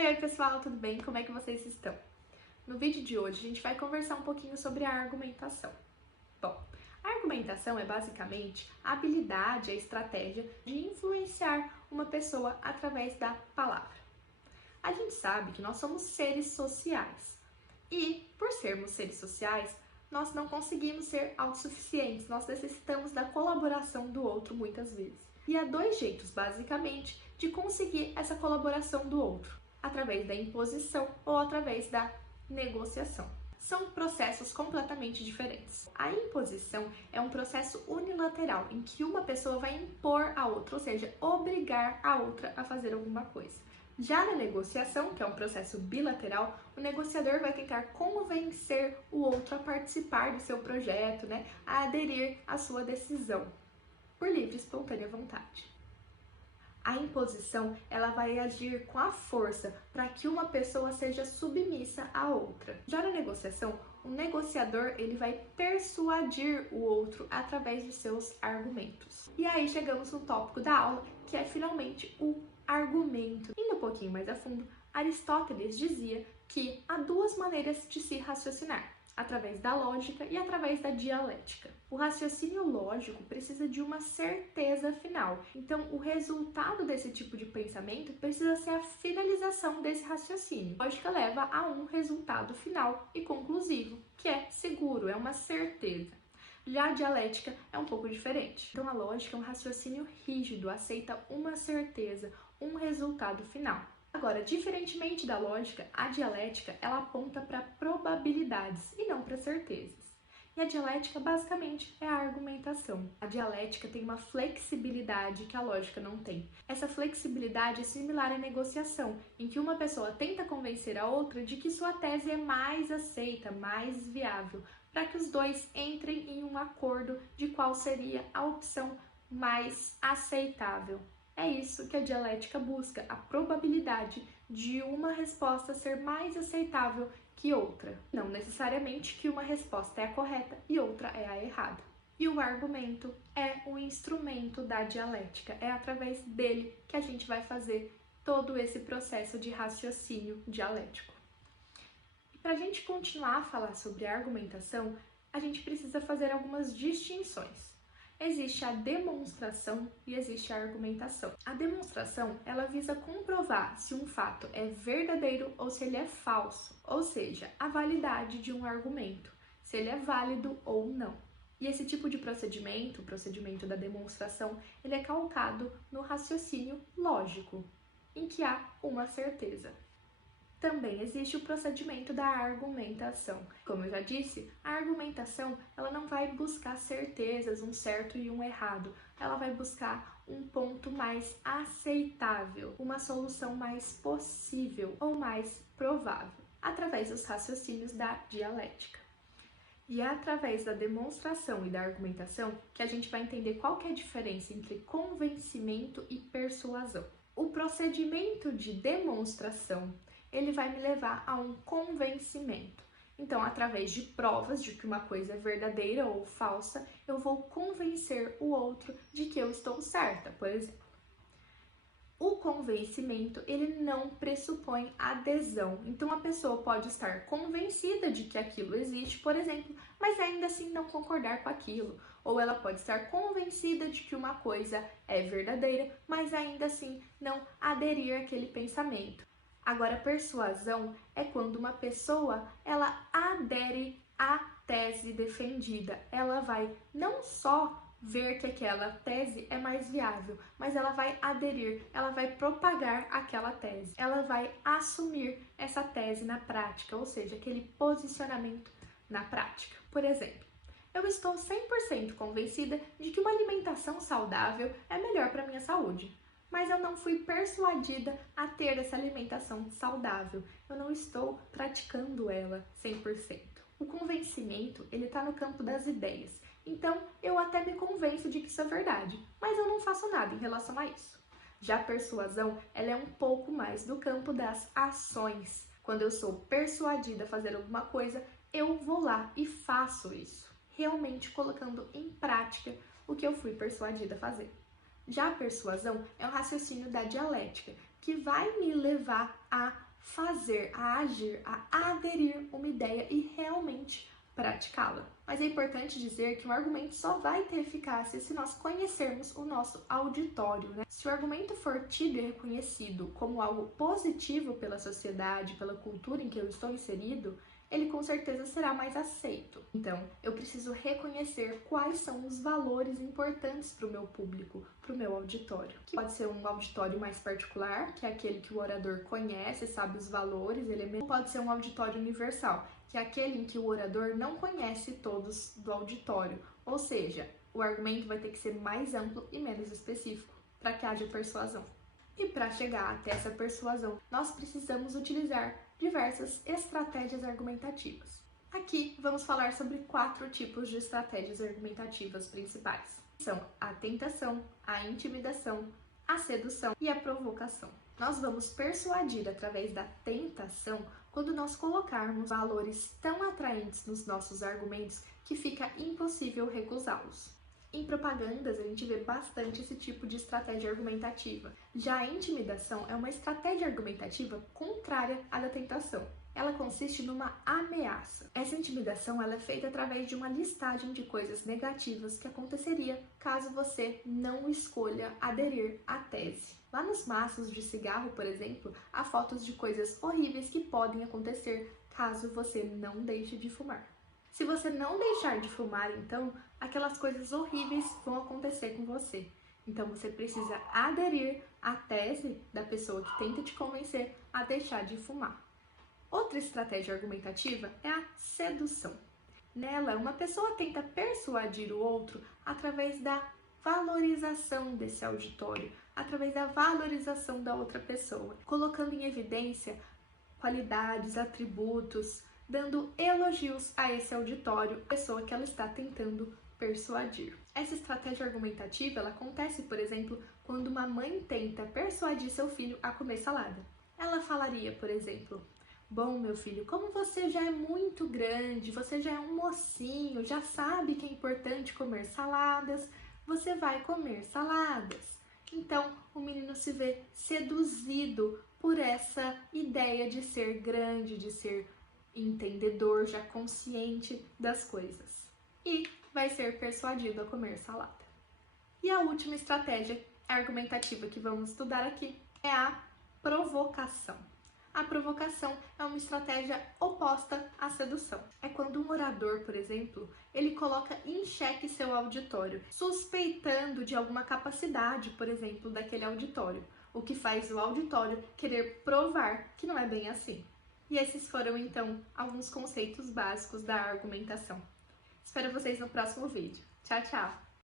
Oi, pessoal, tudo bem? Como é que vocês estão? No vídeo de hoje, a gente vai conversar um pouquinho sobre a argumentação. Bom, a argumentação é basicamente a habilidade, a estratégia de influenciar uma pessoa através da palavra. A gente sabe que nós somos seres sociais e, por sermos seres sociais, nós não conseguimos ser autossuficientes, nós necessitamos da colaboração do outro muitas vezes. E há dois jeitos, basicamente, de conseguir essa colaboração do outro: através da imposição ou através da negociação. São processos completamente diferentes. A imposição é um processo unilateral, em que uma pessoa vai impor a outra, ou seja, obrigar a outra a fazer alguma coisa. Já na negociação, que é um processo bilateral, o negociador vai tentar convencer o outro a participar do seu projeto, a aderir à sua decisão, por livre e espontânea vontade. A imposição, ela vai agir com a força para que uma pessoa seja submissa à outra. Já na negociação, o negociador, ele vai persuadir o outro através de seus argumentos. E aí chegamos no tópico da aula, que é finalmente o argumento. Indo um pouquinho mais a fundo, Aristóteles dizia que há duas maneiras de se raciocinar: através da lógica e através da dialética. O raciocínio lógico precisa de uma certeza final. Então, o resultado desse tipo de pensamento precisa ser a finalização desse raciocínio. A lógica leva a um resultado final e conclusivo, que é seguro, é uma certeza. Já a dialética é um pouco diferente. Então, a lógica é um raciocínio rígido, aceita uma certeza, um resultado final. Agora, diferentemente da lógica, a dialética, ela aponta para probabilidades e não para certezas. E a dialética, basicamente, é a argumentação. A dialética tem uma flexibilidade que a lógica não tem. Essa flexibilidade é similar à negociação, em que uma pessoa tenta convencer a outra de que sua tese é mais aceita, mais viável, para que os dois entrem em um acordo de qual seria a opção mais aceitável. É isso que a dialética busca, a probabilidade de uma resposta ser mais aceitável que outra. Não necessariamente que uma resposta é a correta e outra é a errada. E o argumento é um instrumento da dialética, é através dele que a gente vai fazer todo esse processo de raciocínio dialético. E para a gente continuar a falar sobre a argumentação, a gente precisa fazer algumas distinções. Existe a demonstração e existe a argumentação. A demonstração, ela visa comprovar se um fato é verdadeiro ou se ele é falso, ou seja, a validade de um argumento, se ele é válido ou não. E esse tipo de procedimento, o procedimento da demonstração, ele é calcado no raciocínio lógico, em que há uma certeza. Também existe o procedimento da argumentação. Como eu já disse, a argumentação, ela não vai buscar certezas, um certo e um errado. Ela vai buscar um ponto mais aceitável, uma solução mais possível ou mais provável, através dos raciocínios da dialética. E é através da demonstração e da argumentação que a gente vai entender qual que é a diferença entre convencimento e persuasão. O procedimento de demonstração, ele vai me levar a um convencimento. Então, através de provas de que uma coisa é verdadeira ou falsa, eu vou convencer o outro de que eu estou certa, por exemplo. O convencimento, ele não pressupõe adesão. Então, a pessoa pode estar convencida de que aquilo existe, por exemplo, mas ainda assim não concordar com aquilo. Ou ela pode estar convencida de que uma coisa é verdadeira, mas ainda assim não aderir àquele pensamento. Agora, persuasão é quando uma pessoa, ela adere à tese defendida. Ela vai não só ver que aquela tese é mais viável, mas ela vai aderir, ela vai propagar aquela tese. Ela vai assumir essa tese na prática, ou seja, aquele posicionamento na prática. Por exemplo, eu estou 100% convencida de que uma alimentação saudável é melhor para a minha saúde. Mas eu não fui persuadida a ter essa alimentação saudável. Eu não estou praticando ela 100%. O convencimento, ele está no campo das ideias. Então, eu até me convenço de que isso é verdade, mas eu não faço nada em relação a isso. Já a persuasão, ela é um pouco mais do campo das ações. Quando eu sou persuadida a fazer alguma coisa, eu vou lá e faço isso, realmente colocando em prática o que eu fui persuadida a fazer. Já a persuasão é um raciocínio da dialética, que vai me levar a fazer, a agir, a aderir uma ideia e realmente praticá-la. Mas é importante dizer que um argumento só vai ter eficácia se nós conhecermos o nosso auditório, né? Se o argumento for tido e reconhecido como algo positivo pela sociedade, pela cultura em que eu estou inserido, ele com certeza será mais aceito. Então, eu preciso reconhecer quais são os valores importantes para o meu público, para o meu auditório. Que pode ser um auditório mais particular, que é aquele que o orador conhece, sabe os valores, ou pode ser um auditório universal, que é aquele em que o orador não conhece todos do auditório. Ou seja, o argumento vai ter que ser mais amplo e menos específico, para que haja persuasão. E para chegar até essa persuasão, nós precisamos utilizar diversas estratégias argumentativas. Aqui vamos falar sobre 4 tipos de estratégias argumentativas principais. São a tentação, a intimidação, a sedução e a provocação. Nós vamos persuadir através da tentação quando nós colocarmos valores tão atraentes nos nossos argumentos que fica impossível recusá-los. Em propagandas, a gente vê bastante esse tipo de estratégia argumentativa. Já a intimidação é uma estratégia argumentativa contrária à da tentação. Ela consiste numa ameaça. Essa intimidação ela é feita através de uma listagem de coisas negativas que aconteceria caso você não escolha aderir à tese. Lá nos maços de cigarro, por exemplo, há fotos de coisas horríveis que podem acontecer caso você não deixe de fumar. Se você não deixar de fumar, então, aquelas coisas horríveis vão acontecer com você. Então, você precisa aderir à tese da pessoa que tenta te convencer a deixar de fumar. Outra estratégia argumentativa é a sedução. Nela, uma pessoa tenta persuadir o outro através da valorização desse auditório, através da valorização da outra pessoa, colocando em evidência qualidades, atributos, dando elogios a esse auditório, pessoa que ela está tentando persuadir. Essa estratégia argumentativa ela acontece, por exemplo, quando uma mãe tenta persuadir seu filho a comer salada. Ela falaria, por exemplo: bom, meu filho, como você já é muito grande, você já é um mocinho, já sabe que é importante comer saladas, você vai comer saladas. Então, o menino se vê seduzido por essa ideia de ser grande, de ser entendedor, já consciente das coisas. E vai ser persuadido a comer salada. E a última estratégia argumentativa que vamos estudar aqui é a provocação. A provocação é uma estratégia oposta à sedução. É quando um orador, por exemplo, ele coloca em xeque seu auditório, suspeitando de alguma capacidade, por exemplo, daquele auditório, o que faz o auditório querer provar que não é bem assim. E esses foram, então, alguns conceitos básicos da argumentação. Espero vocês no próximo vídeo. Tchau, tchau!